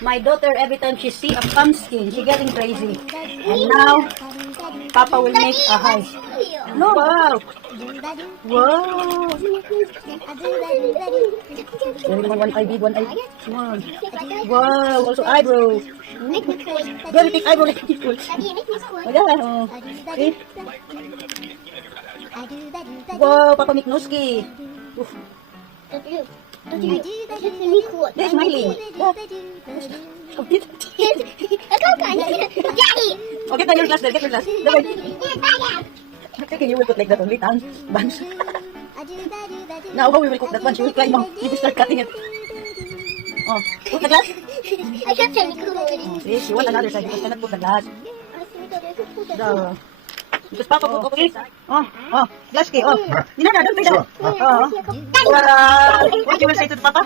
My daughter, every time she see a pumpkin, she getting crazy. And now, Papa will make a high. No, wow. Wow. One eye big, one eye. Come on. Wow, also eyebrow. Very big eyebrow like people. Oh, yeah. Oh. Okay. Wow, Papa Miknoski. Oof. They're smiling. Okay, get your glass there. Get your glass. Okay, you will put like that only, tongue, buns. Now, how we will cook that one? She will cry, Mom. You will start cutting it. Oh, put the glass. Oh, see, she want another side because cannot put the glass. No. Because Papa put okay. Oh, glass key. Oh, Dinana, don't pay that. Oh. What you will say to the Papa?